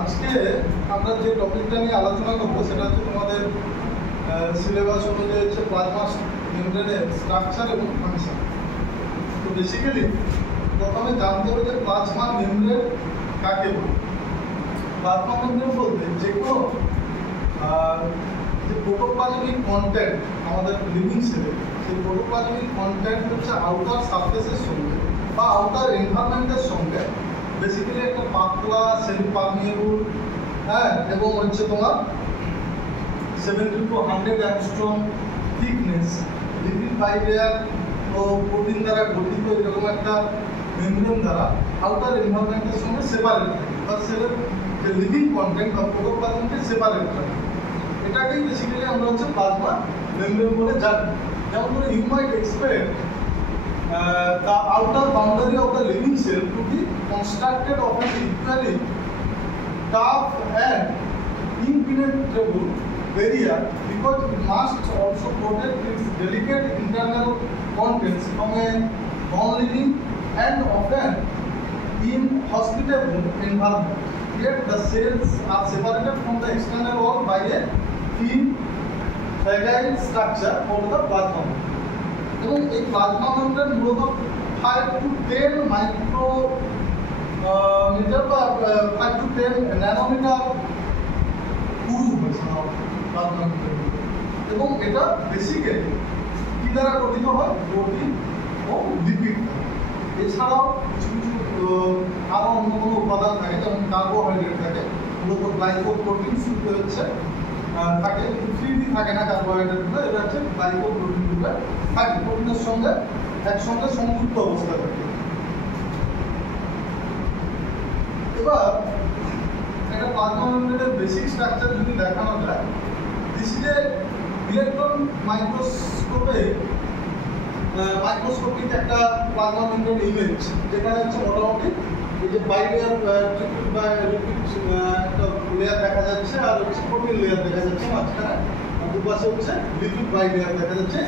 আজকে আমরা যে টপিকটা নিয়ে আলোচনা করবো সেটা হচ্ছে তোমাদের সিলেবাস অনুযায়ী হচ্ছে প্লাজমা মেমব্রেনের স্ট্রাকচার এবং ফাংশন। তো বেসিক্যালি প্রথমে জানতে হবে যে প্লাজমা মেমব্রেন কাকে বলে। প্লাজমা মেমব্রেন বলতে যে কোনো যে প্রোটোপ্লাজমিক কন্টেন্ট আমাদের লিভিং সেলে, সেই প্রোটোপ্লাজমিক কন্টেন্ট হচ্ছে আউটার সারফেসের সঙ্গে বা আউটার এনভায়রনমেন্টের সঙ্গে বেসিক্যালি একটা পাতলা সেমি পারমিয়েবল এবং হচ্ছে তোমার 70 to 100 angstrom thickness lipid bilayer ও প্রোটিন দ্বারা গঠিত এরকম একটা মেমব্রেন দ্বারা আউটার এনভায়রনমেন্টের সঙ্গে সেপারেট থাকে বা সেলের যে লিভিং কন্টেন্ট বা প্রোটোপ্লাজমকে সেপারেট করে। এটাকেই বেসিক্যালি আমরা হচ্ছে প্লাজমা মেমব্রেন বলে জানি। যেমন ধরো you might expect the outer boundary of the living cell to be constructed of an equally tough and impenetrable barrier because it must also protect its delicate internal contents from a non-living and often inhospitable environment. Yet the cells are separated from the external world by a thin, fragile structure called the plasma. এবং এই plasma membrane মূলত 5 to 10 micrometer বা 5 to 10 nanometre পুরু হয়েছে plasma membrane এবং এটা basically কি দ্বারা গঠিত হয়? প্রোটিন ও লিপিড। এছাড়াও কিছু কিছু আরও অন্য কোনো উপাদান থাকে, যেমন কার্বোহাইড্রেট থাকে, মূলত গ্লাইকোপ্রোটিন শুরুতে হচ্ছে থাকে, ফ্রিলি থাকে না কার্বোহাইড্রেটগুলো, এটা হচ্ছে গ্লাইকোপ্রোটিনগুলো থাকে প্রোটিনের সঙ্গে একসঙ্গে সংযুক্ত অবস্থা থাকে। এবার একটা প্লাজমা মেমব্রেনের বেসিক স্ট্রাকচার যদি দেখানো যায়, this is a electron microscopic একটা প্লাজমা মেমব্রেন ইমেজ, যেখানে হচ্ছে মোটামুটি এই যে বাইলেয়ার বা লিপিড একটা লেয়ার দেখা যাচ্ছে আর হচ্ছে প্রোটিন লেয়ার দেখা যাচ্ছে মাঝখানে, আর দুপাশে হচ্ছে লিপিড বাইলেয়ার দেখা যাচ্ছে।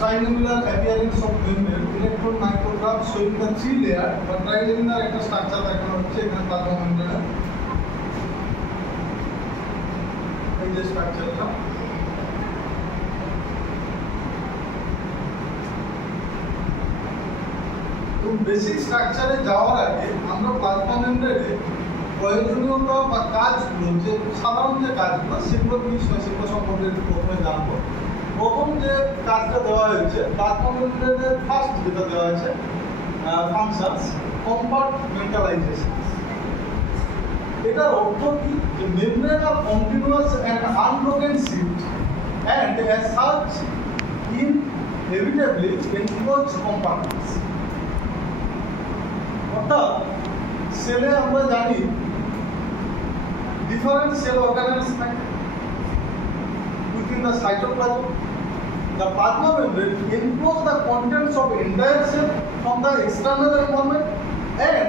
triangular appearance of membrane, electron micrograph showing the 3 layer বা triangular একটা স্ট্রাকচার দেখানো হচ্ছে এখানে প্লাজমা মেমব্রেনের। এই যে স্ট্রাকচারটা বেসিক স্ট্রাকচারে যাওয়ার আগে আমরা প্লাজমা মেমব্রেনে প্রয়োজনীয়তা বা কাজগুলো, যে সাধারণ যে কাজগুলো সেগুলো সেগুলো সম্পর্কে একটু প্রথমে জানবো। প্রথম যে কাজটা দেওয়া হয়েছে প্লাজমা মেমব্রেনের ফার্স্ট যেটা দেওয়া হয়েছে ফাংশনস, কম্পার্টমেন্টালাইজেশন। এটার অর্থ কি? যে membrane are continuous and unbroken shift and as such inevitably enclose compartments. অর্থাৎ সেলে আমরা জানি ডিফারেন্ট সেল অর্গানেলস থাকে within the cytoplasm. The plasma membrane encloses the contents of entire cell from the external environment and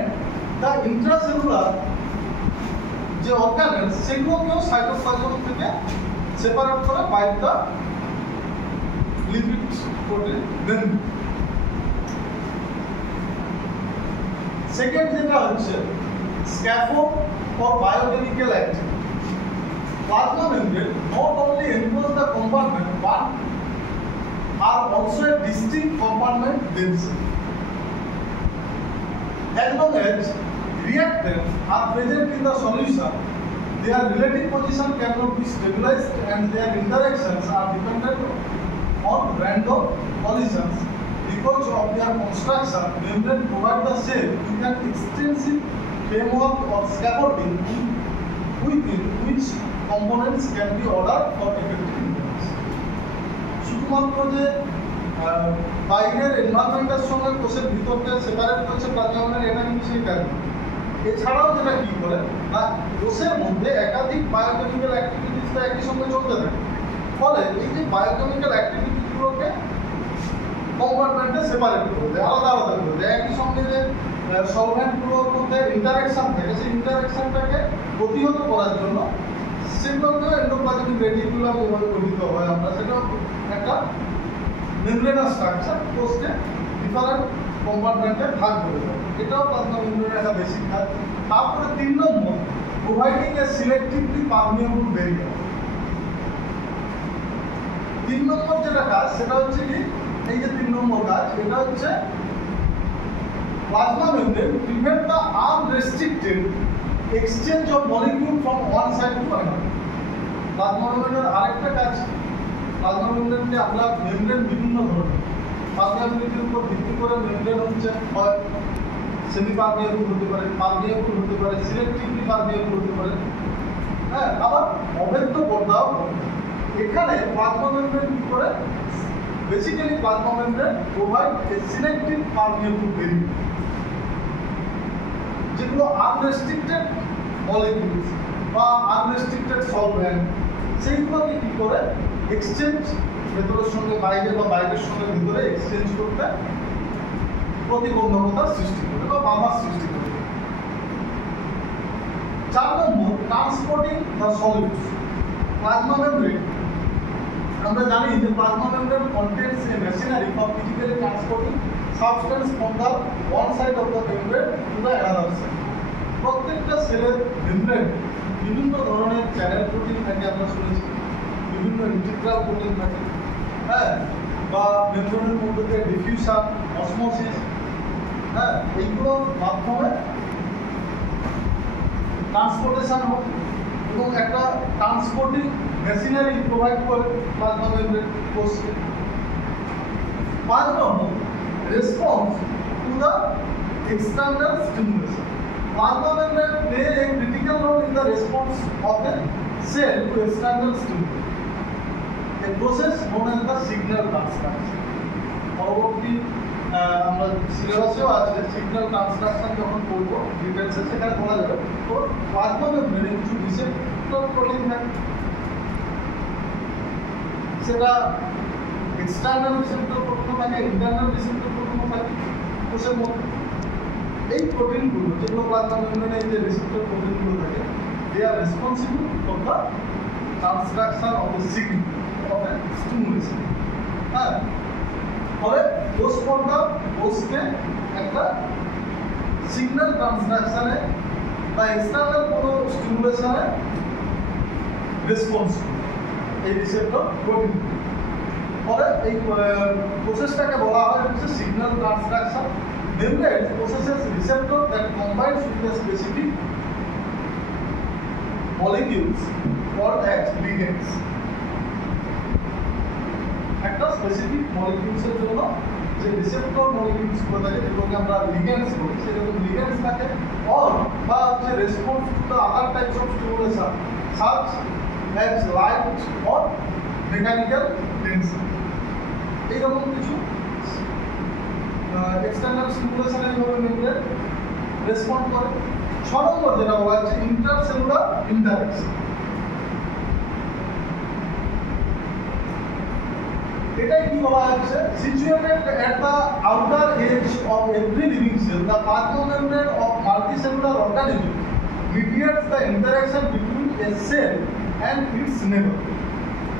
the intracellular যে organelles সেগুলোকেও cytoplasm থেকে separate করে by the lipid protein membrane. Second যেটা হচ্ছে scaffold for biochemical activity. Plasma membrane not only enclose the compartment but are also a distinct compartment themselves. As long as reactants are present in the solution, their relative position cannot be stabilized and their interactions are dependent on random collisions. Because of their construction, membrane provide the cell with an extensive framework of scaffolding within which components can be ordered for effective use. শুধুমাত্র যে বাইরের এনভায়রনমেন্টের সঙ্গে কোষের ভিতরকে separate করছে plasma membrane, এটা কিন্তু সেই কাজ। এছাড়াও যেটা কি করে না, কোষের মধ্যে একাধিক বায়োকেমিক্যাল অ্যাক্টিভিটিসটা একই সঙ্গে চলতে থাকে, ফলে এই যে বায়োকেমিক্যাল অ্যাক্টিভিটিসগুলোকে কম্পার্টমেন্টে সেপারেট করে দেয়, আলাদা আলাদা করে দেয়। একই সঙ্গে যে সলভেন্টগুলোর মধ্যে ইন্টারাকশন থাকে, সেই ইন্টারাকশনটাকে প্রতিহত করার জন্য সেগুলোকে এন্ডোপ্লাজমিক রেটিকুলাম যেভাবে গঠিত হয় আমরা, সেটাও একটা মেমব্রেনাস স্ট্রাকচার কোষকে ডিফারেন্ট কম্পার্টমেন্টে ভাগ করে দেয়। এটাও প্লাজমা মেমব্রেনের একটা বেসিক কাজ। তারপরে 3 নম্বর, প্রোভাইডিং এ সিলেক্টিভলি পারমিয়েবল ব্যারিয়ার। 3 নম্বর যেটা কাজ সেটা হচ্ছে কি, এই যে 3 নম্বর কাজ, এটা হচ্ছে plasma membrane prevent the unrestricted exchange of molecule from one side to another. Plasma মেমব্রেনের আরেকটা কাজ, প্লাজমা মেমব্রেনকে আমরা মেমব্রেন বিভিন্ন ধরনের, পারমিয়াবিলিটির উপর ভিত্তি করে মেমব্রেন হচ্ছে হয় সেমি পারমিয়েবল হতে পারে, পারমিয়েবল হতে পারে, সিলেক্টিভলি পারমিয়েবল হতে পারে, হ্যাঁ, আবার অভেদ্য পর্দাও। এখানে প্লাজমা মেমব্রেন কি করে, basically plasma membrane provide a selective permeable barrier, যেগুলো আনরেস্ট্রিক্টেড মলিকিউলস বা আনরেস্ট্রিক্টেড সলভেন্ট সেইগুলোকে কি করে এক্সচেঞ্জ, ভেতরের সঙ্গে বাইরে বা বাইরের সঙ্গে ভেতরে এক্সচেঞ্জ করতে প্রতিবন্ধকতার সৃষ্টি করে বা বাধার সৃষ্টি করে। 4 নম্বর, transporting the solutes. Plasma membrane, আমরা জানি যে plasma membrane contents a machinery for physically transporting substance from the one side of the membrane to the another side. প্রত্যেকটা সেলের মেমব্রেন বিভিন্ন ধরনের চ্যানেল প্রোটিন থাকে, আমরা শুনেছি, বিভিন্ন ইন্টিগ্রাল প্রোটিন থাকে, হ্যাঁ, বা মেমব্রেনের মধ্যে দিয়ে ডিফিউশন, অসমোসিস, হ্যাঁ, এইগুলোর মাধ্যমে ট্রান্সপোর্টেশন হয় এবং একটা ট্রান্সপোর্টিং মেশিনারি প্রোভাইড করে প্লাজমা মেমব্রেন কোষকে। 5 নম্বর, response to the external stimulation. Plasma membrane play a critical role in the response of a cell to external stimuli, a process known as the signal transduction. পরবর্তী আমরা সিলেবাসেও আছে signal transduction, যখন করব ডিটেইলসে সেখানে বলা যাবে। তো প্লাজমা মেমব্রেনে কিছু রিসেপ্টর প্রোটিন থাকে, সেটা এক্সটার্নাল রিসেপ্টর প্রোটিন থাকে, ইন্টারনাল রিসেপ্টর প্রোটিন থাকে কোষের মধ্যে। এই প্রোটিনগুলো যেগুলো প্লাজমা মেমব্রেনে যে রিসেপ্টর প্রোটিনগুলো থাকে, they are responsible for the transduction of the signal of a stimulation. হ্যাঁ, ফলে কোষ পর্দা কোষকে একটা সিগন্যাল ট্রান্সডাকশনে বা এক্সটার্নাল কোনো স্টিমুলেশনে রেসপন্সিবল এই রিসেপ্টর প্রোটিন। ফলে এই প্রসেসটাকে বলা হয় হচ্ছে signal transduction. Membrane possesses receptor that combines with the specific molecules called as ligands. একটা স্পেসিফিক মলিকিউলসের জন্য যে রিসেপ্টর মলিকিউলস গুলো থাকে, যেগুলোকে আমরা লিগ্যান্ডস বলি, সেরকম লিগ্যান্ডস থাকে, অর বা হচ্ছে response to the other types of stimulation such as light or mechanical tension. এইরকম কিছু এক্সটার্নাল স্টিমুলেশনে এইভাবে মেমব্রেন রেসপন্ড করে। 6 নম্বর যেটা বলা হচ্ছে ইন্টারসেলুলার ইন্টারঅ্যাকশন। এটাই কি বলা হচ্ছে, situated at the outer age of every living sell, the plasma membrane of multicellular organism mediates the interaction between a cell and its neighbor.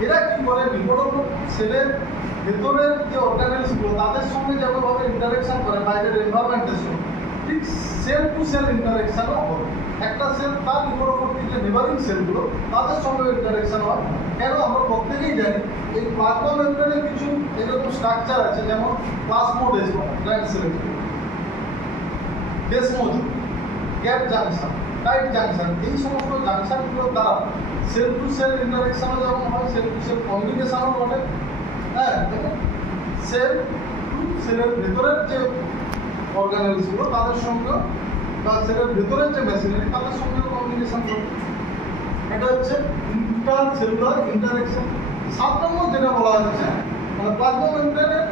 এরা কি করে, নিকটবর্তী সেলের ভেতরের যে অর্গানেলসগুলো তাদের সঙ্গে যেভাবে ইন্টারাকশন করে বাইরের এনভায়রনমেন্টের সঙ্গে, ঠিক সেল টু সেল ইন্টারাকশনও হবে। একটা সেল তার নিকটবর্তী যে নেবারিং সেলগুলো তাদের সঙ্গে ইন্টারাকশন হয়। কেন, আমরা প্রত্যেকেই জানি এই প্লাজমা মেমব্রেনের কিছু এরকম স্ট্রাকচার আছে, যেমন plasmodesma, translator, desmosome, gap junction, tight junction, এই সমস্ত জাংশনগুলোর দ্বারা সেল টু সেল ইন্টারাকশনও যেমন হয়, সেল টু সেল কমিউনিকেশনও ঘটে। হ্যাঁ, দেখুন সেল টু সেলের ভেতরের যে অর্গানেলসগুলো তাদের সঙ্গে বা সেলের ভেতরের যে মেশিনারি তাদের সঙ্গে কমিউনিকেশন ঘটে। এটা হচ্ছে ইন্টারসেলুলার ইন্টারাকশন। 7 নম্বর যেটা বলা হচ্ছে, মানে প্লাজমা মেমব্রেনের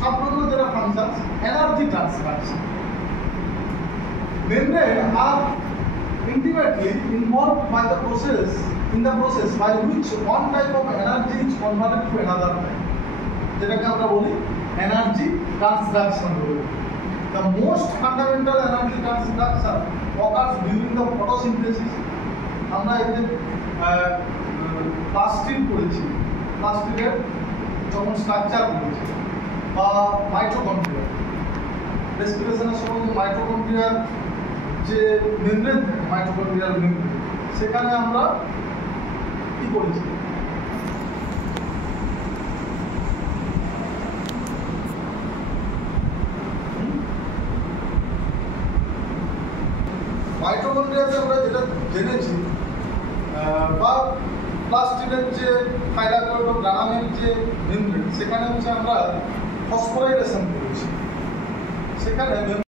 7 নম্বর যেটা function, energy transformation. Membrane are intimately involved by the process by which one type of energy is converted to another type, যেটাকে আমরা বলি energy transduction. The most fundamental energy transduction occurs during the photosynthesis. আমরা এই যে plastic করেছি, প্লাস্টিকের যখন structure করেছি, বা মাইটোকন্ড্রিয়া, রেসপিরেশনের সময় যে মাইটোকন্ড্রিয়ার যে মেমব্রেন থাকে মাইটোকন্ড্রিয়াল মেমব্রেন, সেখানে আমরা কি করেছি, মাইটোকন্ড্রিয়াতে আমরা যেটা জেনেছি বা প্লাস্টিকের যে থাইলাকয়েড ও গ্রানামের যে মেমব্রেন, সেখানে হচ্ছে আমরা ফসফোরাইলেশন করেছি। সেখানে